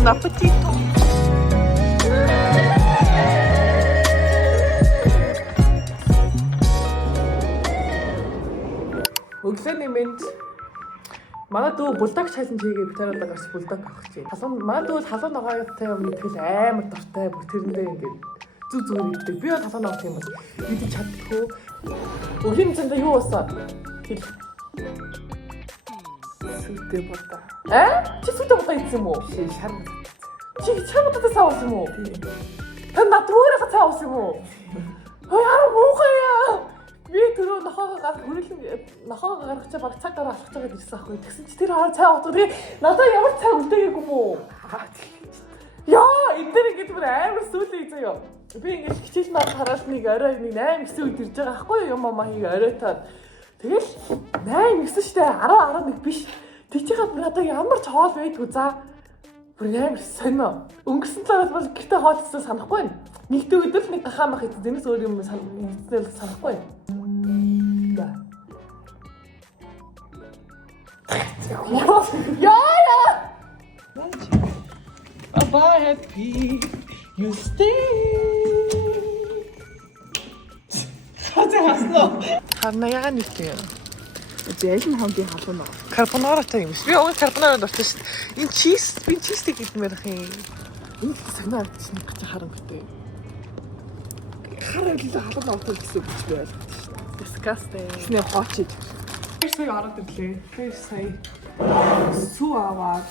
Buon appetito! Өглөөний мэнд манай дүү булдаг чаленж хийгээ би танаад гарч булдаг авах чинь. Манай дүү халуун ногоотой юм тэгэл амар дуртай бүр тэрэндээ ингээд зүг зүгээр иддэг. Би бол халуун ногоо юм бол идэж чаддгүй. Өглөөний цанда юу басан? Хэл. Сүдэ бота. Чи сүдэ бота идсэн юм уу? Шар. Чи чамдаа саасан юм уу? Та натураа саасан юм уу? Яа муухай. Би түрүү нохоогоо гарах гэж баг цаг дараа алхаж байгаа гэсэн аахгүй. Тэгсэн чи тэр хаа цаа утга тэгээ надад ямар цаг үлдээгээгүй юм уу? Яа, энэ дэр ингэж бүр амар сүүлээ заяа. Би ингэж хичээл маа хараад нэг орой нэг 8-9 үед ирж байгаа аахгүй юм маа хийг оройтаад. Тэгэл 8-9 штэ 10-11 биш. Тэгчихээд надад ямар ч хоол байдгүй за. Бүр амар сонио. Өнгөрсөн цагаас бол гэртээ хоол идсэн санахгүй байна. Нэгдээ өдөр нэг гахаа мах идсэн. Зэнэс өөр юм идсэн санахгүй байна. Яа! Bye happy you stay. Хазаасна. Харна яга нэгтэй. Зээл хондын халуун ноо. Карбоноратай юм шиг. Би өнгө карбонара дуртай шүү дээ. Энэ би чизтэй гитмээр ах юм. Энэ санаа чинь гэж харангуйтай. Хараа л халуун ноотой гэсэн үг байж байна. Disgusting. Снэ хоочид. Тэр сая ороод ирлээ. Тэр сая сүү аваад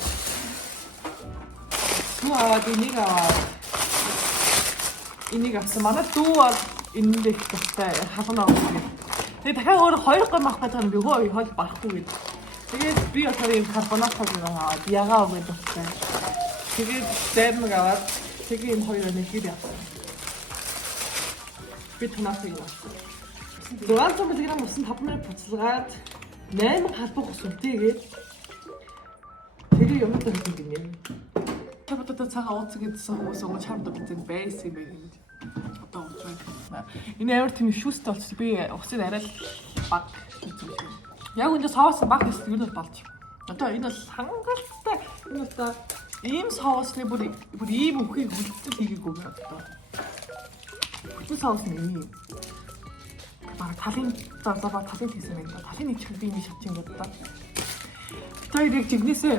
энийг авсан. Манай дүү бол энэ дэх тастай халуун авсан. Тэгээ дахиад өөр 2 гол авах гэж байгаа юм би хол барахгүй гэж. Тэгээд би одоо юм карбонат аваад ягаа өгöd тастай. Тэгээд дэрмэг аваад тэгээ энэ хоёроо нэгээр явсан. Би тунаас юм. 600 мг усан 5 минут буцалгаад 8 халбаг ус үлдээгээд тэгээ юм дээр хийгэнэ. Tapos цагаан ууц гэдсэн хүмүүс ууж хамдаг гэдэг байсан юм. Одоо ууж байна. Энэ амар тийм шүүстэй болчих. Би уцыг арай л баг хийсэн юм. Яг энэ соус баг хийсэн юм болж. Одоо энэ бол хангалттай энэ одоо ийм соусны бүр ийм өхийг хүлцэл хийгээгүй байна одоо. Энэ соус нь ийм. Баг талын хийсэн юм да. Талын нэг чих би энэ шатчин гэдэг. Тэр яг жигнэсээ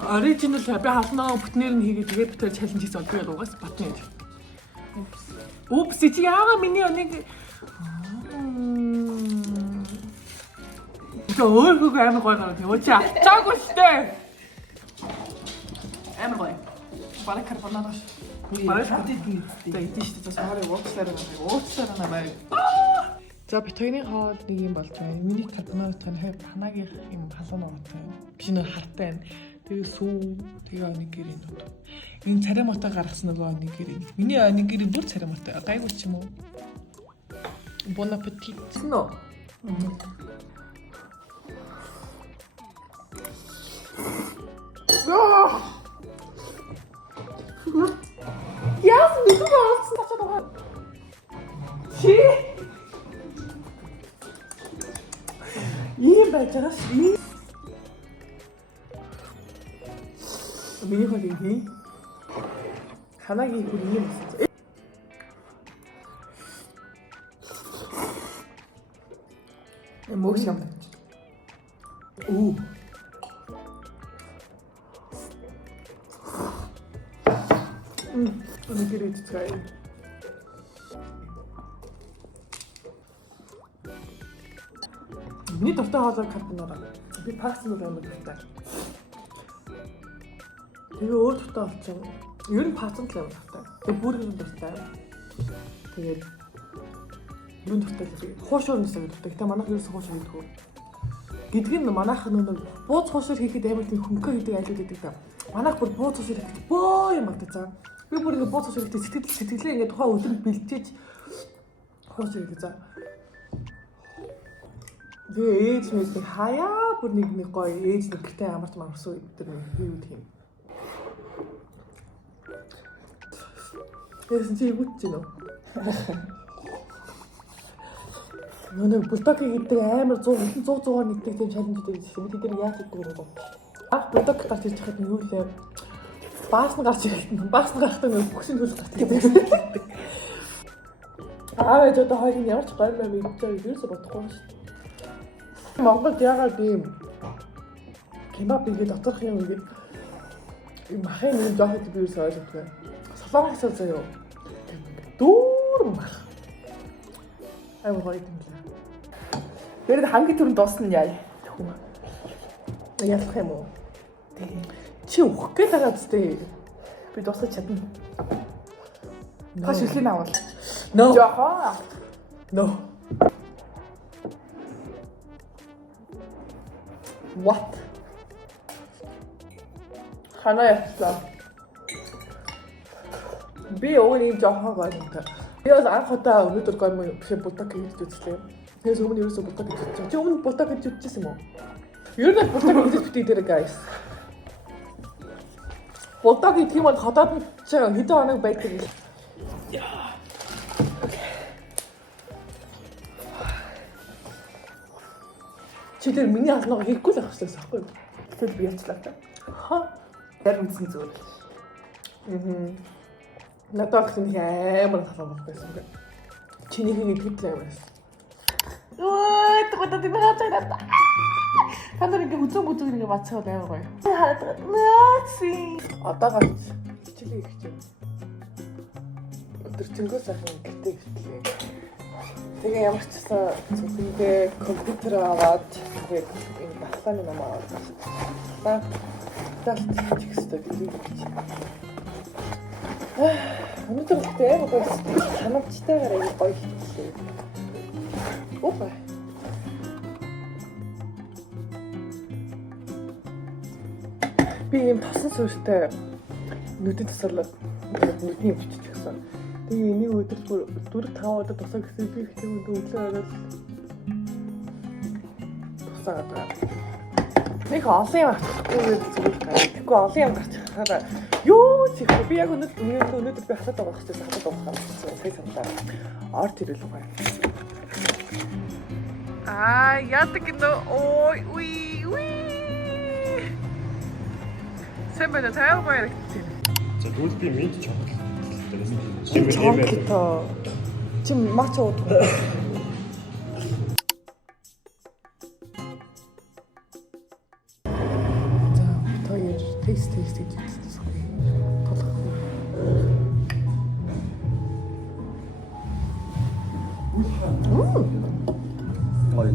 оригинал би халнаа бүтнээр нь хийгээд тэгээд тэр чаленж хийсэн бол би угаас батна юм. Упс чи яага миний нэг өөр хөөг амар гоё гараад юу чи ачаагүй штэ. Амар гоё. Бараг карбонара. Бараг хатид нийтдээ. Тэгээд штэ за сорой ууцлаараа намайг. За битгийний хоол нэг юм болж байна. Миний карбонара тань ханагийн юм халуун нуутай. Би нэр хартай байна. Тэгээ сүү тэгээ онигэрийн дот. Энэ царай мотог гаргасан нөгөө онигэрийн. Миний онигэрийн бүр царай мотог. Гайгүй ч юм уу. Bon appétit. Нөө. Яас мэдгүй болсон тачаад байгаа. Чи ийм байж байгаа шүү. Миний хөлийг хий. Ханагийн бүр юм болсон. Мөч юм. Оо. Өнөөрөө цай. Миний дуртай хоолой карбонара. Би паста нэг амар дуртай. Тэгээ өөр дуртай болчихсон. Ер нь паста л амар дуртай. Тэгээ бүргэр дуртай. Тэгээд юу дуртай вэ? Хуушуурнаас дуртай. Гэтэ манайх ерөөсөө хуушур хийдэггүй. Гэдг нь манайх нэг бууз хуушур хийхэд амар тийм хөнгөө хийдэг айлууд байдаг та. Манайх бүр бууз хуушур хийхэд бөө юм байна цаа. Би бүр ингэ бууз хуушур хийхэд сэтгэлээ ингэ тухайн өдрөнд бэлтээж хуушур хийдэг за. Тэгээ ээж мэдээ хаяа бүр нэг гоё ээж нэгтэй амарч марсан өдөр юу гэх юм. Яасан чи игүүч гинөө. Нэг булдог гэдэг амар 100-100-аар нэгдэг тийм чаленжүүд байдаг. Бид тэр яаж хийдэг вэ? Булдог гарч ирж хахад юу лээ? Баас нь гарч ирэх. Баас нь гарахтаа нэг бүхшин хөлөг гардаг. Аа одоо хоёрын ямар ч гой мэй мэдж байгааг юусо бодохгүй шүү дээ. Монголд яагаад ийм кебаб игээ доторх юм игээ махын нэг жоох их би юусо ойлгохгүй. Солонгосоо заяа. Дүүр мах. Аюу гоё юм лээ. Тэрд хамгийн түрүүнд дуусна нь яа. Ялах юм уу? Чи өөх гээд байгаа зү. Би дуусгаж чадна. Та шилхийг авал. No. Жохоо. No. What? Хана яцлаа. Би өөний жохоо гойноо. Би бас анх удаа өнөөдөр гоймо биш бутак хийж үзлээ. Тэгээс өмнө ерөөсө бутак хийж үзсэн. Чи өмнө бутак хийж үзсэн юм уу? Ер нь бутак хийж битээ дээр guys. Бутак гэх юм бол хотод ч хэдэн хоног байдаг юм. Чи тэр миний алнаа хийхгүй л ах гэсэн байхгүй юу? Тэгэл би яцлаа та. Ха? Яг үзсэн зүгээр. Надад ч амар талаа болсон юм. Чиний хийгээд хэвлээ юм байна. Ой, тэгвэл тийм хатаа. Хатаа ингээ үзэн ингээ бацгаа байв гоё. Хатаа. Нааси. Одоо гарч хичээлээ их чинь. Өдөр зөнгөө сайхан гэртээ хөвтлээ. Тэгээ ямар ч гэсэн зөвхөнтэй компьютер аваад тэгээд энэ баталгааны ном аваад талт хийх хэрэгтэй гэдэг юм. Өнөөдөр ихтэй амар гоё санамжтайгаар аяг гоё хийлээ. Опа. Би юм тосон сууштай нүдэд тусаалаа нүдний өвчтөж гисэн. Тэгээ энийг өдөр 4-5 удаа тусаа гэсэн би их юм өглөө ороод тусаад байгаа. Нэг олон юм авчихгүй зүгээр гараа. Тэгэхгүй олон юм гарч хараа. Юу ч их би яг өнөөдөр би хатад байгаа хэвчээ хатад байгаа гэсэн сая санаа. Орд ирэл байгаа. Яадаг нөө ой уи. Сэмбэ таяа гоё. За тэгвэл би минт чоколад. Чоколад. Чи мача уудгүй. За тоёр тест хийж үзсэн. Ой.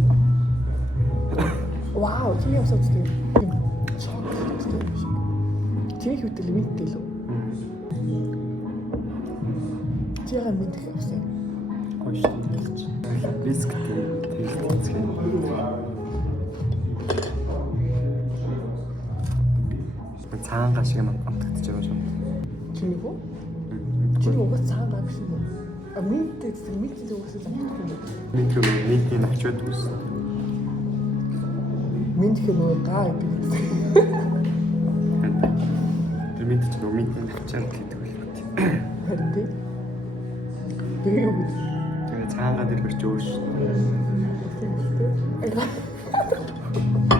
Вау, чи яв савчтай. Чоколад. Чи хөтөл минттэй л үү? Чи яа минт хийсэн? Ой шүү. Бискт тест хийх. Цаан гашиг юм амтагдаж байгаа юм. Чи юу? Чи угаас цаан гаш юм уу? А минт угаас замтахгүй юм. Минтийн авчид үс. Минт хэнөө гаа гэдэг. Тэр минт ч минтийн авчид гэдэг үү. Харин тийм. Би юу гэж Тэгээ цаангаа дээр бэрч өөр шүү.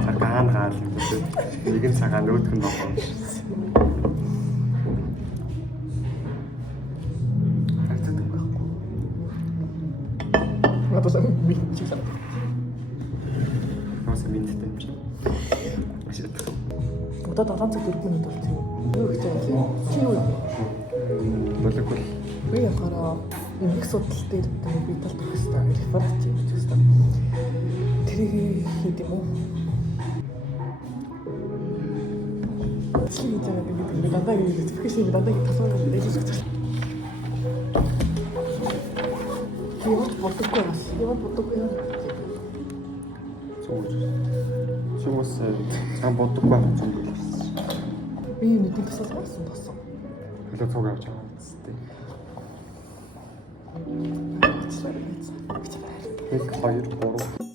Цагаан хаал юм шүү. Нэг нь цагаан нөгөөх нь бохоо. надад минт чиглээ. Нөөс минттэй юм шиг. Ашиг. Одоо 7 цаг 4 минут болчих юм. Юу гэж байгаа юм? Чи юу? Молекул. Би яхаараа нэг судал дээр би талд байх хэрэгтэй. Реферат хийж байгаа. Тэрийг хийд юм уу? Чи хийж байгаа би дандаа notification дандаа тасалж дээлж байгаа. Яваад бодоггүй бас. Яваад бодоггүй юм. Сүүс цаан бодоггүй байх юм байна. Би нүдний тасалгасан болсон. Хөлөө цуг авч байгаа үстэй. Нэг 2 3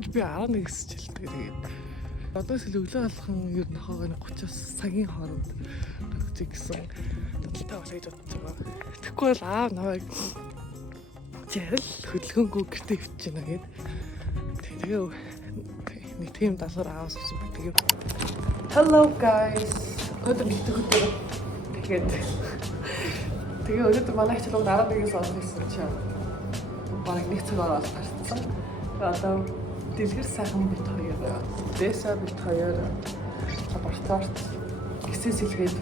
өдөр би 11 сэлдэг тэгээд одоос л өглөө алхан ер нь хаагаа 30-аас цагийн хооронд өгчих гэсэн бодлоо хийж бодож байгаа. Тэгэхгүй бол аав намайг жарил хөдөлгөөнгөө гэртээ өвч байна гэд. Тэгээ нэг тийм дасгар аавс гэсэн баг. Тэгээ Hello guys. Өдөр өдөр тэгээ өнөөдөр манай хичээл 11-ээс олсон чинь бараг нэг цаг ороод тарцсан. Одоо дэлгэр сайхан бит хоёр. Дэса бит хоёр. Лабораторид эсээ сэлгээд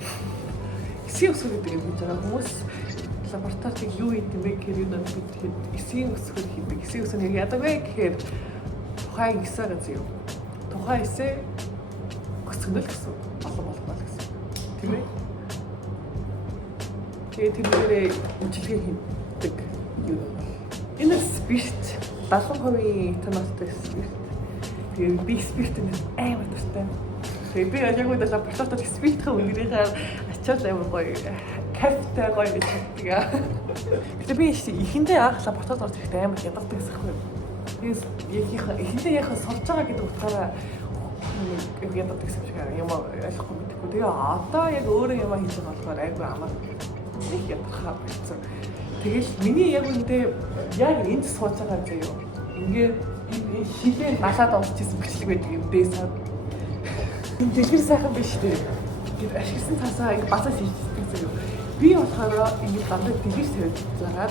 эсийн өсгөр гэдэг юм гэж байгаа хүмүүс лабораторид юу хийдэг вэ гэхээр юу надад бид эсийн өсгөр хийдэг. Эсийн өсгөр яг яадаг вэ гэхээр тухайн эсээ гэж юу. Тухайн эсээ өсгөнөл гэсэн болгоно гэсэн. Тийм ээ. Тэгээд тэрнээрээ үйлчлэгээ хийдэг юу. Энэ спирт 70% тоностой спирт. Тэгээд би спиртэн амар дуртай. Тэгээд би яг үедээ лабораторид спирт хөвгөрийнхаа ачаал амар гоё кафте гоё гэж хэлдэг. Гэтэ би ихэндээ анх лабораторид орж ирэхдээ амар яддаг гэсэн хэрэг. Тэгээд ихэндээ яг сурж байгаа гэдэг утгаараа яддаг гэсэн шиг юм ойлгохгүй мэдгүй. Тэгээ одоо яг өөрөө юм хийж байгаа болохоор айгүй амар нэг ядахаа болсон. Тэгэл миний яг үндэ яг энд сууж байгаа заяа. Ингээд шилээ галаад орчихсон бичлэг байдаг юм дээсаа. Энэ дэлгэр сайхан биш үү? Гэт ашигласан цаасаа ингэ бацаа шилждэг заяа. Би болохоор ингэ дандаа дэлгэр тавьж байгаа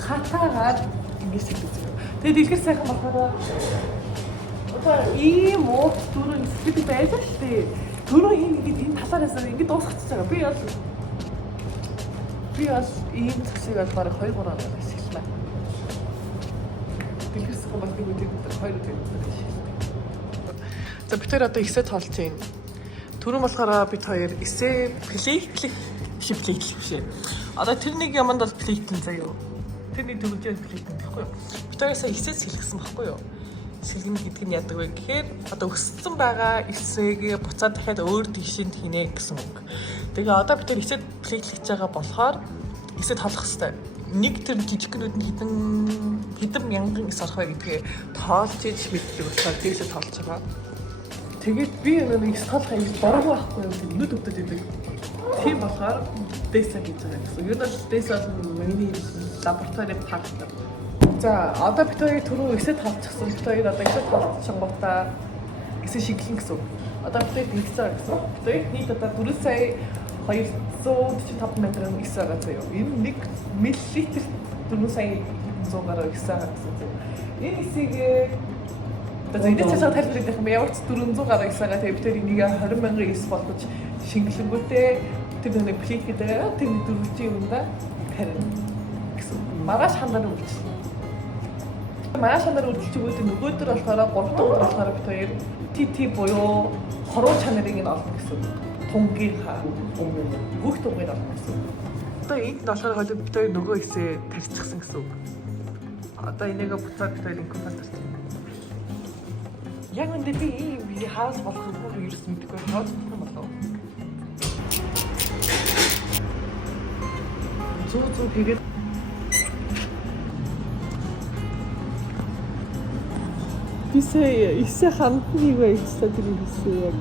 хатаагаад ингэ шилждэг заяа. Тэгээ дэлгэр сайхан болохоор одоо ийм уу дөрөв сэтгэл байж штэ. Дөрөв ингэ энэ талаараас ингэ дуусчихж байгаа. Би бас ийм цэцэг бол бараг 2-3 оноо ашиглана. Дэлгэрсэн бол би үгүй 2 өдөр ашиглана. За бид одоо эсээ тоолж байна. Түрүүн болохоор бид хоёр эсээ плейт биш. Одоо тэрнийг яманд бол плейтэн заяа. Тэрний дөрөвдүгээр плейтэн гэхгүй юу? Бид хоёрсаа эсээ сэлгэсэн байхгүй юу? Сэлгэн гэдэг нь яадаг вэ гэхээр одоо өссөн байгаа эсэгээ буцаад дахиад өөр тийшээнд хийнэ гэсэн үг. Тэгээ одоо бид эсээ плейтлэж байгаа болохоор эсээ тоолох хэрэгтэй. Нэг тэр жижиггнүүд нь хэдэн мянган эс орох вэ гэдгээ тоолж иж мэддэг болохоор эсээ тоолж байгаа. Тэгээд би нэг эс тоолох юм дургу байхгүй юм нүд өвдөд идэг. Тийм болохоор дэса хийж байгаа гэсэн. Юу ч дэса миний лабораторийн партнер. За одоо бид хоёр түрүү эсээ тоолчихсон. Бид хоёр одоо эсээ тоолчихсонгуудаа эсээ шиглэн гэсэн. Одоо бид хоёр дэлгэцээ гэсэн. Бид хоёр нийт одоо 4 сая 245 метрын эсээ байгаа заяа. Энэ 1 миллилитр 4 сая 100 гаруй эсээ байгаа гэсэн. Энэ эсэгээ одоо энэ цэцэг тайлбарлах юм ямар ч 400 гаруй эсээ байгаа. Тэгээ бид хоёр энийг 20 мянган эс болгож шингэлэнгүүтээ тэр нэг плейт гэдэг аа тэр дөрвчийн юмдаа харин гэсэн. Маргааш хандараа үлдчихсэн. Маргааш хандараа үлдчихвүүд нөгөөдөр болохоор 3 дахь өдөр болохоор бид хоёр TT буюу хоруу чанарыг нь олно гэсэн. Тунгийнхаа бүх тунгыг олно гэсэн. Одоо энд болохоор холиод бид хоёр нөгөө хэсээ тарьчихсан гэсэн үг. Одоо энийгээ буцаад бид хоёр инкубатор тарьчихсан. Яг үндэ би ийм хаус болох юм ерөөс мэдгүй хаус болох юм болов. Зүү хийгээд эсээ хандсан юм байцлаа тэр эсээ яг.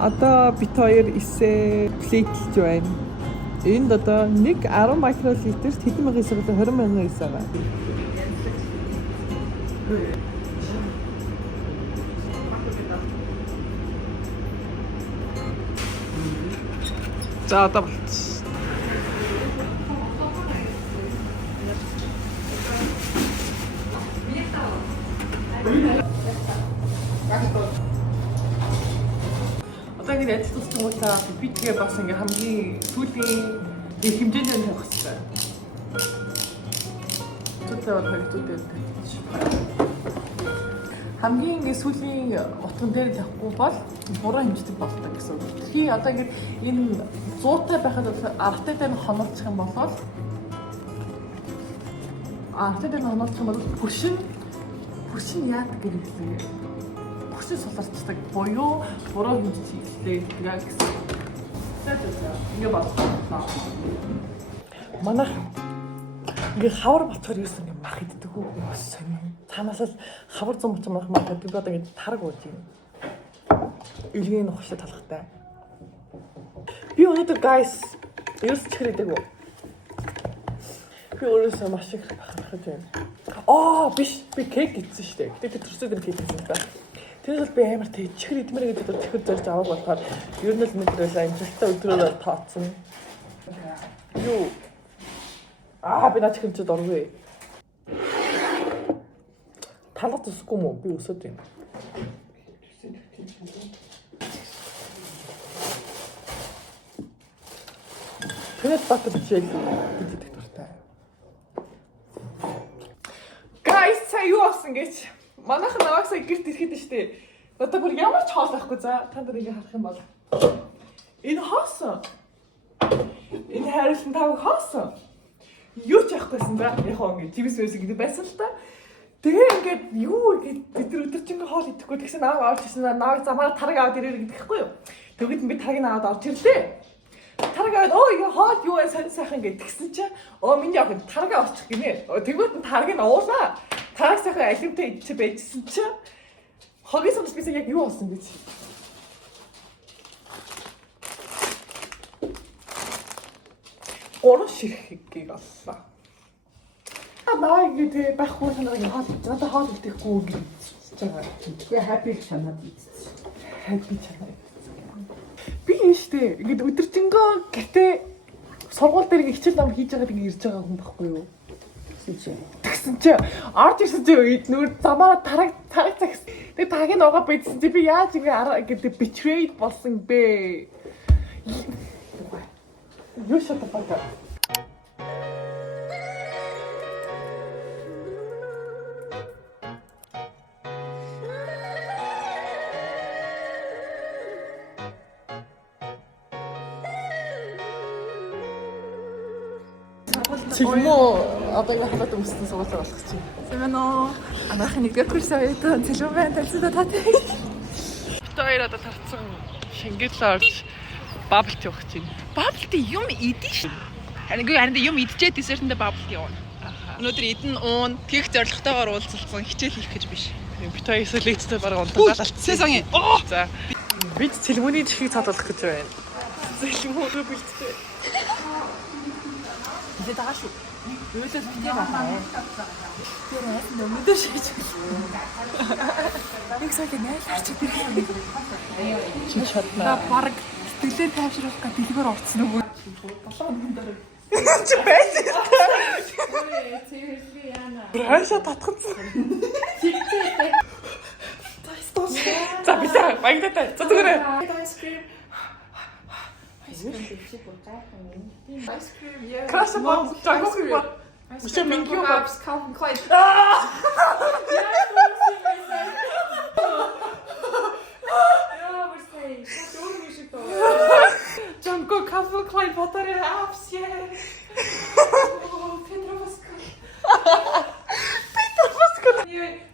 Одоо бид хоёр эсээ плейтлж байна. Энд одоо 10 микролитрт хэдэн мянган эсээ 20 мянган эсээ байна. За одоо болчихсон. Одоо ингэ ажил тусгуудаа бидгээ бас ингэ хамгийн сүүлийн их хэмжээнд нь тавих хэрэгтэй. Төдөө хэрэгтэй. Хамгийн ингэ сүүлийн утган дээр тавихгүй бол буруу хэмждэг болдог гэсэн. Тэгэхээр одоо ингэ энэ 100-тай байхад аргатай дээр хоноочих юм бол Хүршин яадаг гэсэн. Хүршин суларчдаг буюу буруу хэмжиж хийлээ гэсэн. За ингэ болчихлоо. Манай Ингээ хавар болчоор юусэн ингээ мах иддэг үү? Сонь. Цаанаас л хавар зам мах би одоо ингээ тараг ууж юм. Илгийн нухшаа талхтай. Би өнөөдөр guys ерөөс чихрэдэг үү? Би өөрөөсөө маш их бахархаж байна. Биш би кек идсэн шүү дээ. Гэтэ төрсөд кек идсэн та. Тэрээс бол би амар чихэр идмээр гэдэг чихэр зорж авах болохоор ер нь л мэдрээс амжилттай өдрөөр тооцсон. Юу? Би наач хэмжээд оргүй. Талах зүсгүй мө би өсөд юм. Тэнд батал жил гэдэг дуртай. Guys, сая юу асан гэж? Манайх наваг сая гэрт ирэхэд штэ. Одоо бүр ямар ч хоол байхгүй за та нар ингээ харах юм бол. Энэ хоосон. Энэ хайрлан тавг хоосон. Юу ч яахгүйсэн за яг ингээ живс гэдэг байсан л та. Тэгээ ингээд юу гэдэг тэр өдөржингөө хоол идэхгүй тэгсэн аав орж ирсэн наваг замаараа тараг аваад ирээ гэдэг хэвгүй юу. Тэгвэл би тарыг аваад орж ирлээ. Тараг аваад яа хоол юу сайхан ингээд тэгсэн чи миний яах вэ таргаа орчих гинэ. Тэгвэл тарыг нь уулаа. Тараг сайхан алимтай идчих байжсэн чи хогийн сонс бисаа яг юу болсон гэж. Гурван ширхгийг оллоо. Наа ингэ байхгүй санаагийн хоол идэж надад хоол идэхгүй гэж байгаа. Би happy чанаад ийдсэн. Happy чанаа. Би ийштэй ингэ өдөржингөө гэтээ сургууль дээр хичээл нам хийж байгаад ингэ ирж байгаа хүн байхгүй юу? Тэгсэн чи орж ирсэн чи нөр замаараа тараг цагс. Тэгээ таг нь угаа бидсэн чи би яаж ингэ betrayed болсон бэ? Юу шат бага. Чигмо одоо ингэ хадаад өмссөн суулаа болох чинь. Сэмэнэ. Анхны нэгдүгээр курс аваад цэлэн байна талцаа татаа. Тэр одоо тарцсан шингэл орж бабл ти явах чинь. Бабл ти юм идэх ш. Харин юм идчихэд десертэндээ бабл ти явна. Өнөөдөр идэн уун тэгх зорилготойгоор уулзалцсан хичээл хийх гэж биш. Бит хоёрсоо лекцтэй бараг унтаалалт. Сезонгийн. За. Бид цэлмүний чихийг цаадуулах гэж байна. Цэлмүү бэлттэй. 이제 다 하쇼. 여기서 비디오 봤네. 그래, 너무도 싫지. 여기서 이렇게 내가 같이 비디오 나 баг сэтгэлээ тайвшруулах гэж дэлгүүр орцсон уу? 7 хоногийн дараа. Чи байж. Браша татгацсан. За бисаа баягтай. За тэгэрэй. Красиво, так. Еще миньку kaufen Kreuz. Джанко Calvin Klein батарей авсье. Петровска. Петровска.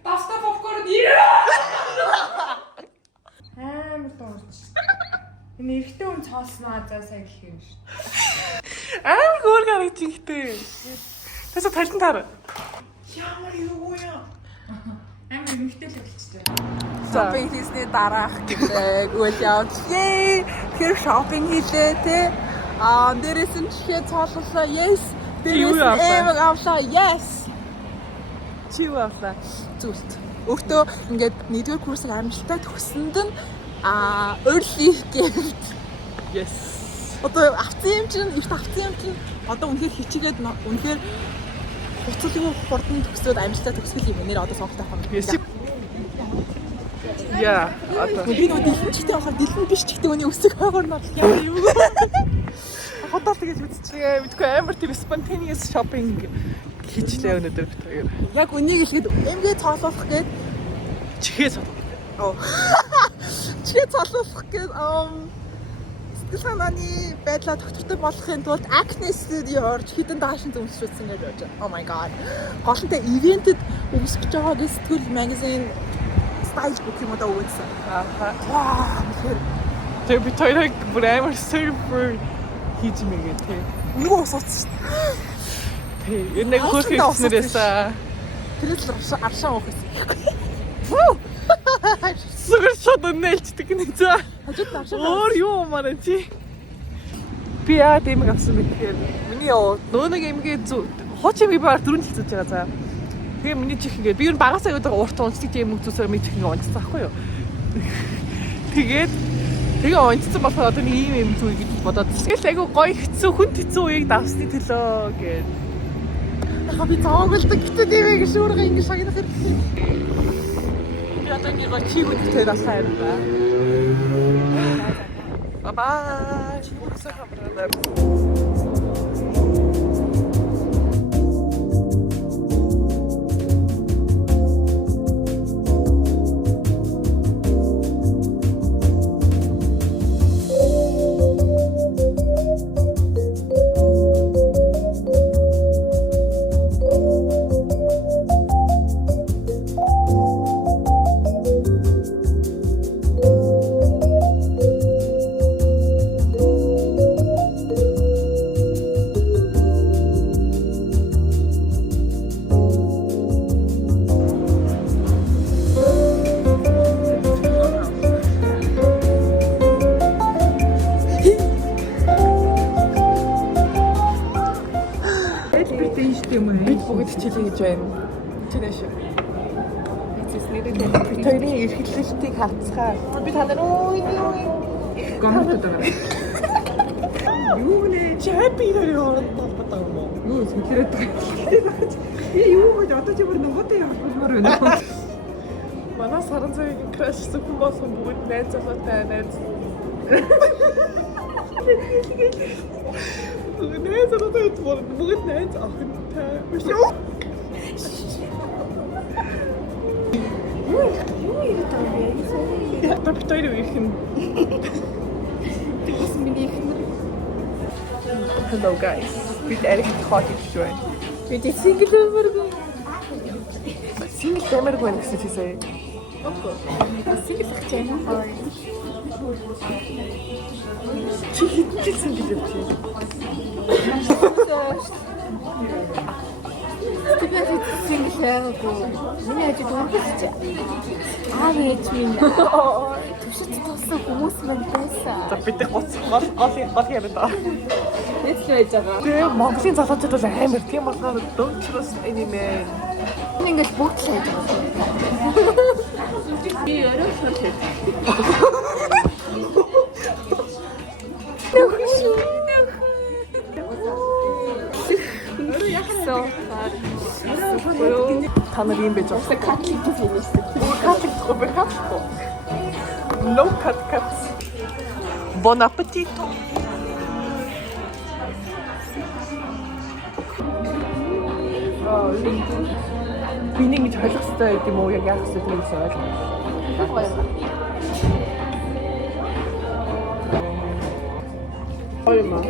Паста попкорн. Амар дуурч. Энэ ихтэй хүн цоосноо за сайн гэх юм шүү. Амар хөөр гарах чихтэй. Тэсэ талдан таар. Ямар юу яа. Амар ихтэй л болчихсон. Шопинг хийсний дараах гэдэг үйл явдал. Тэр шопинг хийлээ те. Дээрээс нь чихээ цооллоо. Yes. Дээрээс нь эвэг авлаа. Yes. Чи юу авлаа? Зүгт. Өөртөө ингээд нэгдүгээр курсыг амжилттай төгсөнд нь early gift. Yes. Одоо авсан юм чинь одоо үнэхээр хичээгээд үнэхээр хуцалгүй хурдан төгсөөд амжилттай төгсгөл юм нэр одоо сонголт авах юм. Yes. Яа, одоо би нөгөө дэлгэнчтэй байхаар дэлгэн биш ч гэдэг үний өсөг хаагуурнаа яа юм. хотол тэгэж мэдчихээ. Мэдгүй амар тийм spontaneous shopping хийчлээ өнөөдөр бид хоёр. Яг үнийг хэлэхэд эмгээ цоолуулах гээд Чихээ цоолуулах. чихээ цоолуулах гээд сэтгэл санааны байдлаа доктортой болохын тулд Acne Studio орж хідэн даашин зөвшөөрсөн гэж байна. Oh my god. Голонтой ивентэд өмсөж байгаа гэж сэтгэл магазин стайл бүх юм одоо өгсөн. Ваа. Тэр би тойлог бүр амар super хийж мэгээ тий. Нөгөө усууц шүү дээ. Ер нь хөөх хийснээрээсээ. тэрээс л аршаа уух гэсэн. Сүгэр шууд нээлчдэг нэг заа. Хажууд аршаа. Өөр юу мараа чи? Би яа тийм авсан бэ гэхээр миний нөгөө нэг эмгээ хуучин би баг 4 жил зүүж байгаа заа. Тэгээ миний чих ингээд би ер нь багасаа өдөр урт унцдаг тийм юм зүсээр миний чих ингээд унцсан байхгүй юу? Тэгээ унцсан болохоор одоо нэг ийм юм зүй гэж бодоод тэгэл айгу гоё хэцүү хүн хэцүү үеийг давсны төлөө гэж. Би цаагалдаг гэдэг тийм ээ гэж өөрөө ингэ шагнах хэрэгтэй. Би одоо нэг гоё чиг үдтэй насаа юм ба. Бабаа. Чи үсэх хамраа. Бүгд хичээлээ хийж байна. Чинээ шиг. Би тэрний эрхлэлтийг хавцгаа. Би та нар ой. Гомдод байгаа. Юу нэ? Чапи дээр хооронд толботоо юм уу? Юу сэтгэрээд байгаа. Би юу гэж одоо чи бүр нөгөөдөө явуулмаар байна. Манай саран цагийн краш зөвхөн болсон бүгд найз залуутай найз. Найз залуутай бүгд найз охинтой. Топтой ирэх юм. Тэгсэн миний их Hello guys. Бид арих хот хийж байна. бид single өмөргүй. Синий камераг байна гэсэн чи сая. Single гэж байна. Чи хэдэн жил single юм чи? Тэгээд single яагаад миний ажид үргэлж аав ээж минь төвшөд туссан хүмүүс мань байсан. За бид гол юм даа. Эцэг байж байгаа. Тэгээ Монголын залуучууд бол амар тийм болохоор дөөчрөөс anime. Ингээл бүгд л байж байгаа. Би өөрөө шүлээ. Та нар юм байж байгаа. Катлик гэж хэлсэн. Катлик гоо катлик. No cut cuts. Bon appetito. Бинийг гэж ойлгох хэрэгтэй гэдэг юм уу? Яг яах хэрэгтэй гэж ойлгох. Ой маа.